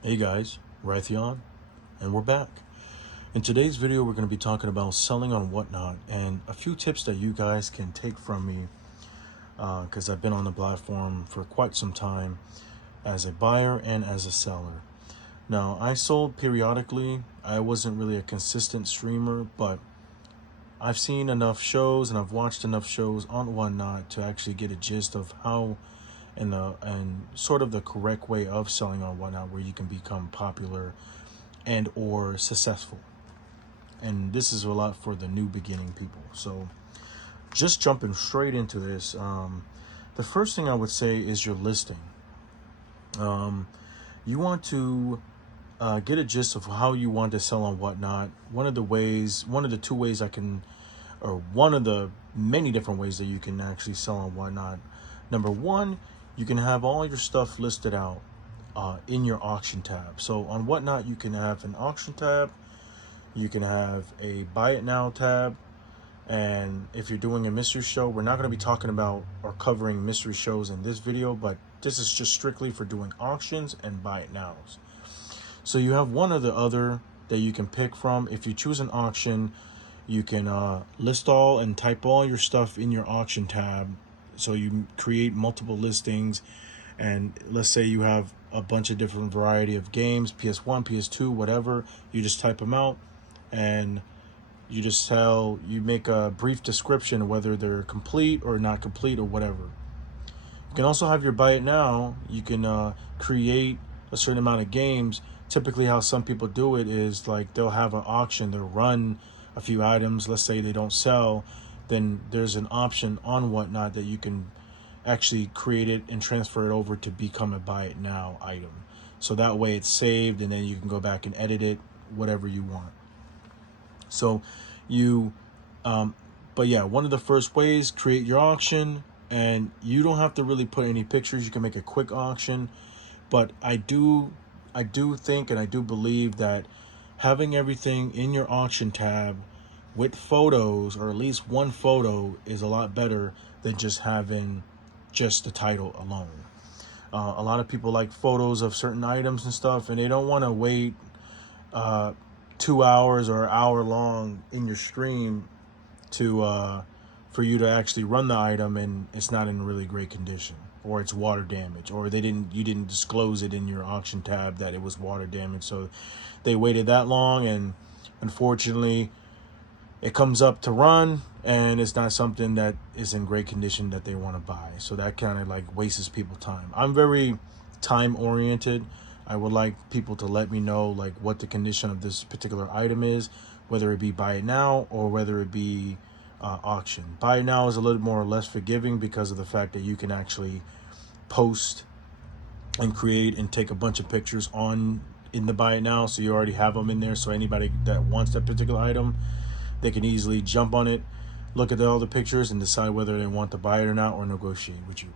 Hey guys, Raytheon, and we're back. In today's video, we're going to be talking about selling on Whatnot and a few tips that you guys can take from me because I've been on the platform for quite some time as a buyer and as a seller. Now, I sold periodically. I wasn't really a consistent streamer, but I've seen enough shows and I've watched enough shows on Whatnot to actually get a gist of how and sort of the correct way of selling on Whatnot where you can become popular and or successful. And this is a lot for the new beginning people. So just jumping straight into this, the first thing I would say is your listing. You want to get a gist of how you want to sell on Whatnot. One of the two ways or one of the many different ways that you can actually sell on Whatnot. Number one, you can have all your stuff listed out in your auction tab. So on Whatnot, you can have an auction tab, you can have a buy it now tab, and if you're doing a mystery show, we're not going to be talking about or covering mystery shows in this video, but this is just strictly for doing auctions and buy it nows. So you have one or the other that you can pick from. If you choose an auction, you can list all and type all your stuff in your auction tab. So you create multiple listings, and let's say you have a bunch of different variety of games, PS1, PS2, whatever. You just type them out, and you make a brief description whether they're complete or not complete or whatever. You can also have your buy it now. You can create a certain amount of games. Typically how some people do it is like they'll have an auction, they'll run a few items, let's say they don't sell, then there's an option on Whatnot that you can actually create it and transfer it over to become a buy it now item. So that way it's saved, and then you can go back and edit it, whatever you want. So but yeah, one of the first ways, create your auction, and you don't have to really put any pictures. You can make a quick auction, but I do think and I do believe that having everything in your auction tab with photos, or at least one photo, is a lot better than just having just the title alone. A lot of people like photos of certain items and stuff, and they don't want to wait 2 hours or an hour long in your stream for you to actually run the item and it's not in really great condition, or it's water damage, or you didn't disclose it in your auction tab that it was water damage, so they waited that long, and unfortunately it comes up to run and it's not something that is in great condition that they want to buy. So that kind of like wastes people's time. I'm very time oriented. I would like people to let me know like what the condition of this particular item is, whether it be buy it now or whether it be auction. Buy it now is a little more or less forgiving because of the fact that you can actually post and create and take a bunch of pictures in the buy it now, so you already have them in there, so anybody that wants that particular item, they can easily jump on it, look at all the pictures, and decide whether they want to buy it or not, or negotiate with you.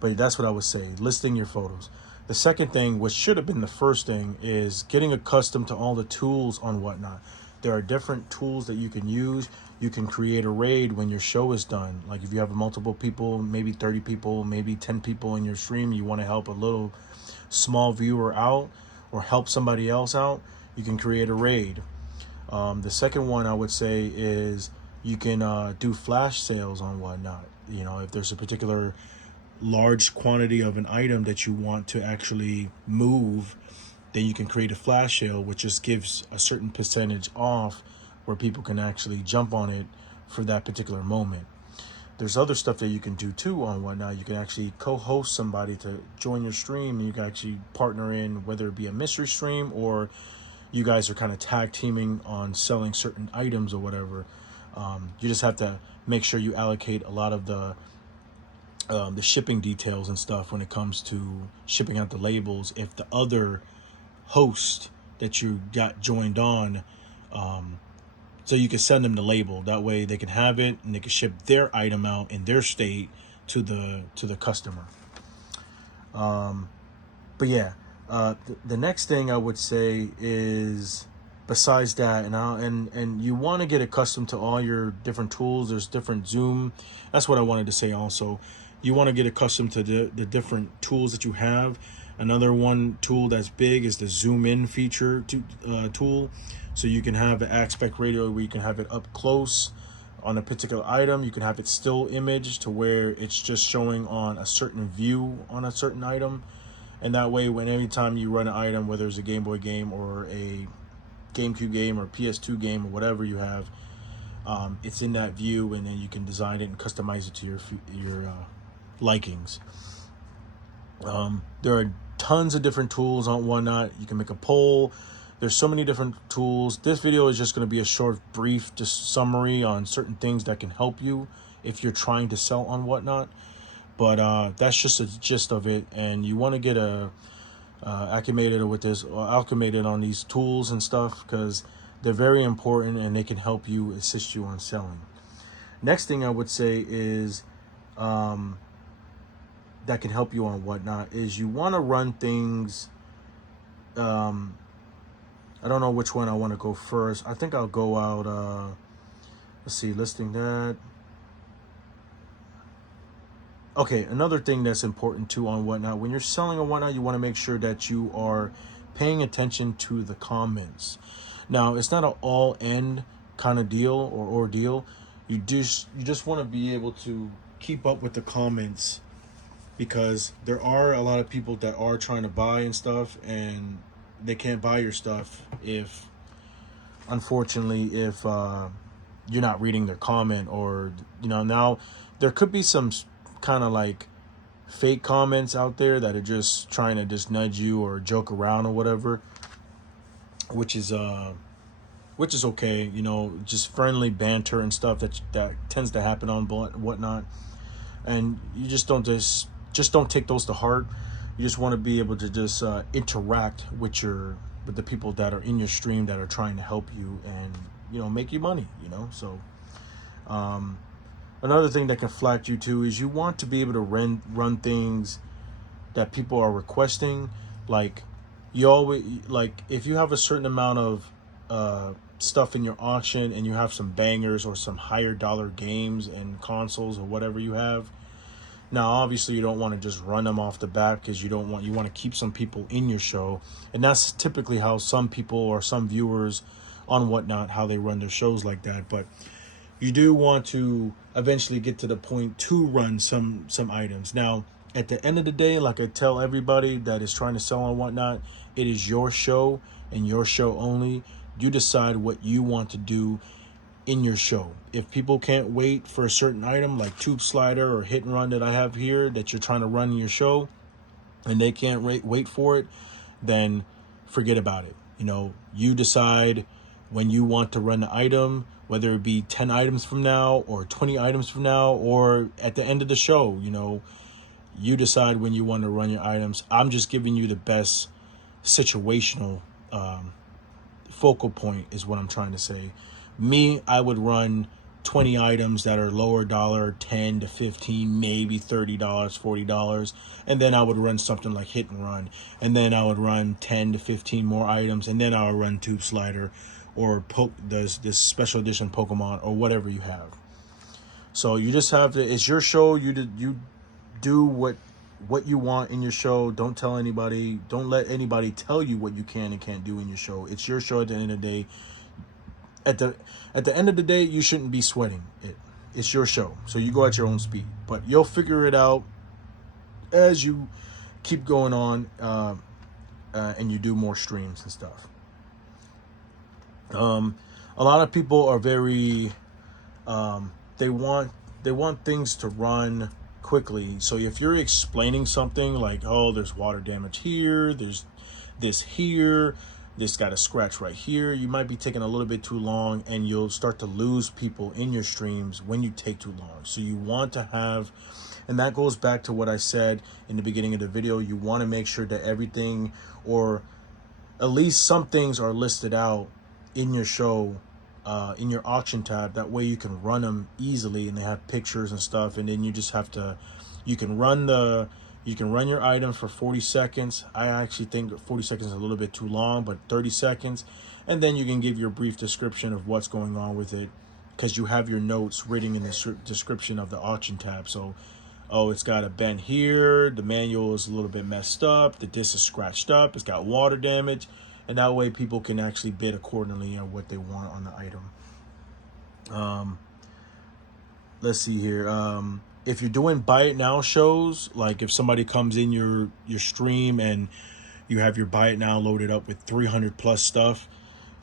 But that's what I would say, listing your photos. The second thing, which should have been the first thing, is getting accustomed to all the tools on Whatnot. There are different tools that you can use. You can create a raid when your show is done. Like if you have multiple people, maybe 30 people, maybe 10 people in your stream, you want to help a little small viewer out or help somebody else out, you can create a raid. The second one I would say is you can do flash sales on Whatnot. You know, if there's a particular large quantity of an item that you want to actually move, then you can create a flash sale, which just gives a certain percentage off where people can actually jump on it for that particular moment. There's other stuff that you can do too on Whatnot. You can actually co-host somebody to join your stream, and you can actually partner in, whether it be a mystery stream or you guys are kind of tag teaming on selling certain items or whatever. You just have to make sure you allocate a lot of the shipping details and stuff when it comes to shipping out the labels. If the other host that you got joined on, so you can send them the label, that way they can have it and they can ship their item out in their state to the customer. But yeah, the next thing I would say is, besides that, and you want to get accustomed to all your different tools. There's different Zoom. That's what I wanted to say also. You want to get accustomed to the different tools that you have. Another one tool that's big is the zoom in feature tool. So you can have an aspect ratio where you can have it up close on a particular item. You can have it still image to where it's just showing on a certain view on a certain item. And that way, when anytime you run an item, whether it's a Game Boy game or a GameCube game or PS2 game or whatever you have, it's in that view, and then you can design it and customize it to your likings. There are tons of different tools on Whatnot. You can make a poll. There's so many different tools. This video is just going to be a short, brief, just summary on certain things that can help you if you're trying to sell on Whatnot. But that's just a gist of it, and you want to get acclimated with this, or acclimated on these tools and stuff, because they're very important and they can help you, assist you on selling. Next thing I would say is that can help you on Whatnot is you want to run things. I don't know which one I want to go first. I think I'll go out. Let's see, listing that. Okay, another thing that's important too on Whatnot, when you're selling on Whatnot, you want to make sure that you are paying attention to the comments. Now, it's not an all-end kind of deal or ordeal. You just want to be able to keep up with the comments, because there are a lot of people that are trying to buy and stuff, and they can't buy your stuff if, unfortunately, if you're not reading their comment, or now there could be some kind of like fake comments out there that are just trying to just nudge you or joke around or whatever, which is okay, just friendly banter and stuff that tends to happen on Whatnot, and you just don't take those to heart. You just want to be able to just interact with the people that are in your stream that are trying to help you and make you money. So another thing that can flag you too is you want to be able to run things that people are requesting. Like you always, like if you have a certain amount of stuff in your auction and you have some bangers or some higher dollar games and consoles or whatever you have. Now, obviously, you don't want to just run them off the bat, because you want to keep some people in your show, and that's typically how some people or some viewers on Whatnot, how they run their shows like that. But you do want to eventually get to the point to run some items. Now, at the end of the day, like I tell everybody that is trying to sell on Whatnot, it is your show and your show only. You decide what you want to do in your show. If people can't wait for a certain item like Tube Slider or Hit and Run that I have here that you're trying to run in your show, and they can't wait for it, then forget about it. You decide when you want to run the item, whether it be 10 items from now or 20 items from now or at the end of the show. You decide when you want to run your items. I'm just giving you the best situational focal point is what I'm trying to say. Me, I would run 20 items that are lower dollar, 10 to 15, maybe $30, $40, and then I would run something like Hit and Run, and then I would run 10 to 15 more items, and then I would run Tube Slider or this special edition Pokemon or whatever you have. So you just have to, it's your show. You do what you want in your show. Don't tell anybody, don't let anybody tell you what you can and can't do in your show. It's your show at the end of the day. At the end of the day, you shouldn't be sweating it. It's your show, so you go at your own speed. But you'll figure it out as you keep going on, and you do more streams and stuff. A lot of people are very, they want things to run quickly. So if you're explaining something like, oh, there's water damage here, there's this here, this got a scratch right here, you might be taking a little bit too long, and you'll start to lose people in your streams when you take too long. So you want to have, and that goes back to what I said in the beginning of the video, you want to make sure that everything, or at least some things, are listed out in your show, in your auction tab. That way you can run them easily, and they have pictures and stuff, and then you just have to, you can run your item for 40 seconds. I actually think 40 seconds is a little bit too long, but 30 seconds. And then you can give your brief description of what's going on with it, because you have your notes written in the description of the auction tab. So oh, it's got a bend here, the manual is a little bit messed up, the disc is scratched up, it's got water damage, and that way people can actually bid accordingly on what they want on the item. Let's see here. If you're doing buy it now shows, like if somebody comes in your stream and you have your buy it now loaded up with 300 plus stuff,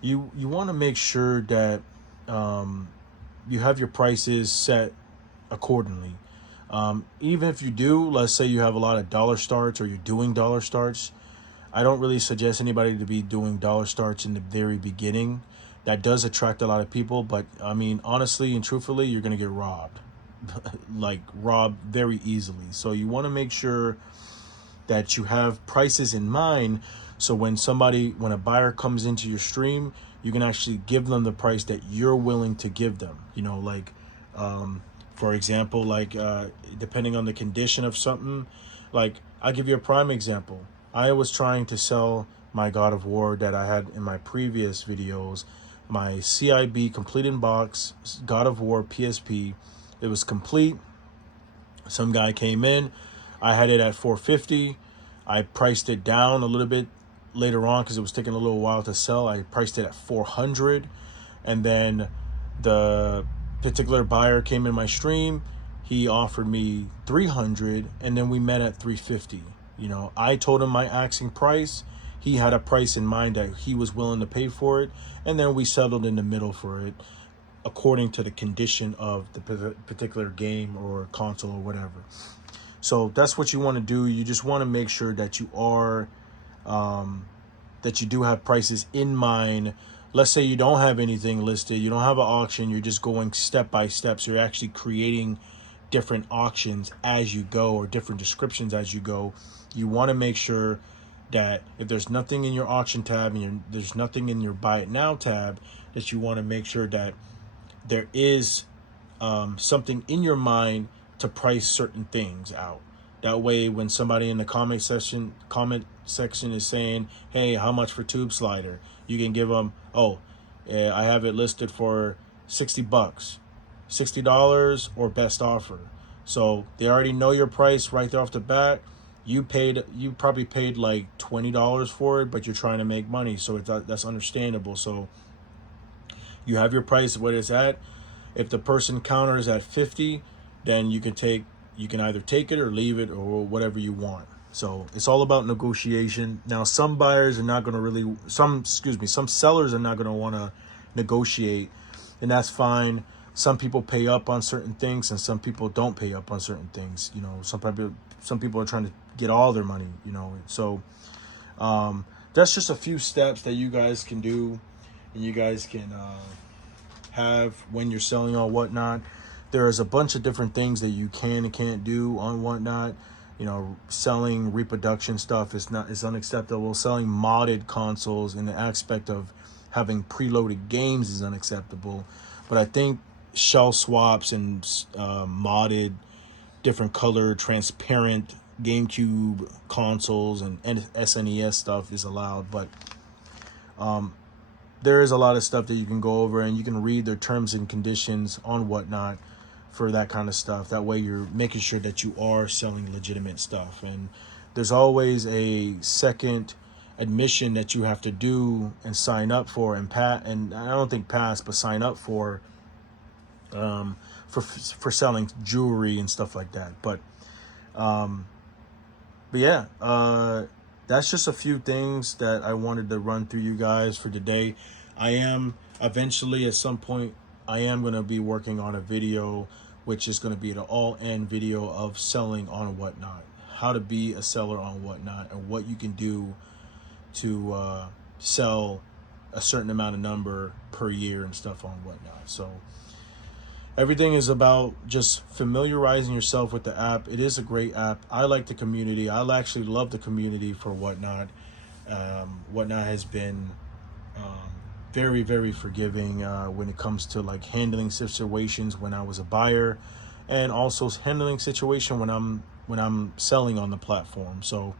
you want to make sure that you have your prices set accordingly. Even if you do, let's say you have a lot of dollar starts or you're doing dollar starts, I don't really suggest anybody to be doing dollar starts in the very beginning. That does attract a lot of people, but I mean, honestly and truthfully, you're going to get robbed. Like robbed very easily. So you want to make sure that you have prices in mind, so when a buyer comes into your stream, you can actually give them the price that you're willing to give them. You know, like for example, like depending on the condition of something, like I'll give you a prime example. I was trying to sell my God of War that I had in my previous videos, my CIB complete in box God of War PSP. It was complete. Some guy came in, I had it at $450. I priced it down a little bit later on because it was taking a little while to sell. I priced it at $400, and then the particular buyer came in my stream. He offered me $300, and then we met at $350. You know, I told him my asking price. He had a price in mind that he was willing to pay for it, and then we settled in the middle for it, according to the condition of the particular game or console or whatever. So that's what you want to do. You just want to make sure that you are, that you do have prices in mind. Let's say you don't have anything listed, you don't have an auction, you're just going step by step. So you're actually creating different auctions as you go, or different descriptions as you go. You want to make sure that if there's nothing in your auction tab and there's nothing in your buy it now tab, that you want to make sure that there is something in your mind to price certain things out. That way, when somebody in the comment section is saying, hey, how much for tube slider, you can give them, oh, I have it listed for $60, $60 or best offer. So they already know your price right there off the bat. You probably paid like $20 for it, but you're trying to make money, so that's understandable. So you have your price what it's at. If the person counters at 50, then you can either take it or leave it or whatever you want. So it's all about negotiation. Now, some buyers are not going to really, some sellers are not going to want to negotiate, and that's fine. Some people pay up on certain things and some people don't pay up on certain things. You know, some people are trying to get all their money, you know. So that's just a few steps that you guys can do, and you guys can have when you're selling on Whatnot. There's a bunch of different things that you can and can't do on Whatnot. You know, selling reproduction stuff is unacceptable. Selling modded consoles in the aspect of having preloaded games is unacceptable. But I think shell swaps and modded, different color, transparent GameCube consoles and SNES stuff is allowed. But there is a lot of stuff that you can go over, and you can read their terms and conditions on Whatnot for that kind of stuff. That way you're making sure that you are selling legitimate stuff. And there's always a second admission that you have to do and sign up for, and I don't think pass, but sign up for selling jewelry and stuff like that. But yeah, that's just a few things that I wanted to run through you guys for today. I am eventually, at some point, I am going to be working on a video, which is going to be an all-in video of selling on Whatnot, how to be a seller on Whatnot, and what you can do to sell a certain amount of number per year and stuff on Whatnot. So everything is about just familiarizing yourself with the app. It is a great app. I like the community. I actually love the community for Whatnot. Whatnot has been very, very forgiving when it comes to like handling situations when I was a buyer, and also handling situation when I'm selling on the platform. So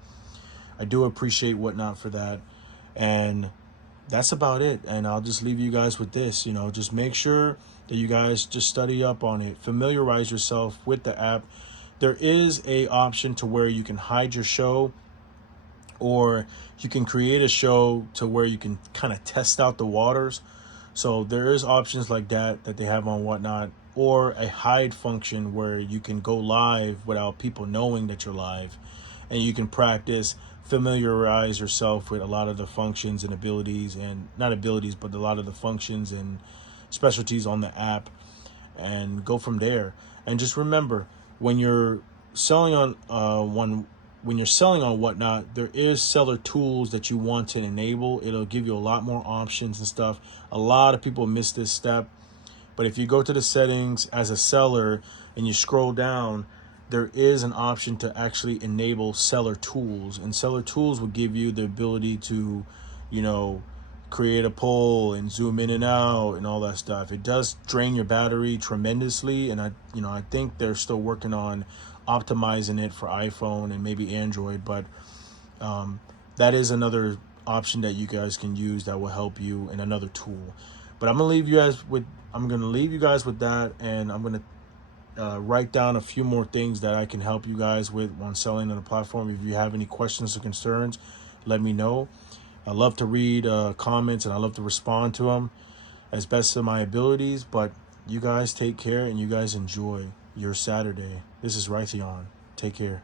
I do appreciate Whatnot for that. And that's about it. And I'll just leave you guys with this, you know, just make sure that you guys just study up on it, familiarize yourself with the app, There is a option to where you can hide your show, or you can create a show to where you can kind of test out the waters. So there is options like that they have on Whatnot, or a hide function where you can go live without people knowing that you're live, and you can practice, familiarize yourself with a lot of the functions and abilities, and not abilities, but a lot of the functions and specialties on the app, and go from there. And just remember, when you're selling on when you're selling on Whatnot, there is seller tools that you want to enable. It'll give you a lot more options and stuff. A lot of people miss this step, but if you go to the settings as a seller and you scroll down, there is an option to actually enable seller tools, and seller tools will give you the ability to, you know, create a poll and zoom in and out and all that stuff. It does drain your battery tremendously, and I think they're still working on optimizing it for iPhone and maybe Android, but that is another option that you guys can use that will help you, and another tool. But I'm gonna leave you guys with that, and I'm gonna write down a few more things that I can help you guys with when selling on the platform. If you have any questions or concerns, let me know. I love to read comments, and I love to respond to them as best of my abilities. But you guys take care, and you guys enjoy your Saturday. This is Raytheon. Take care.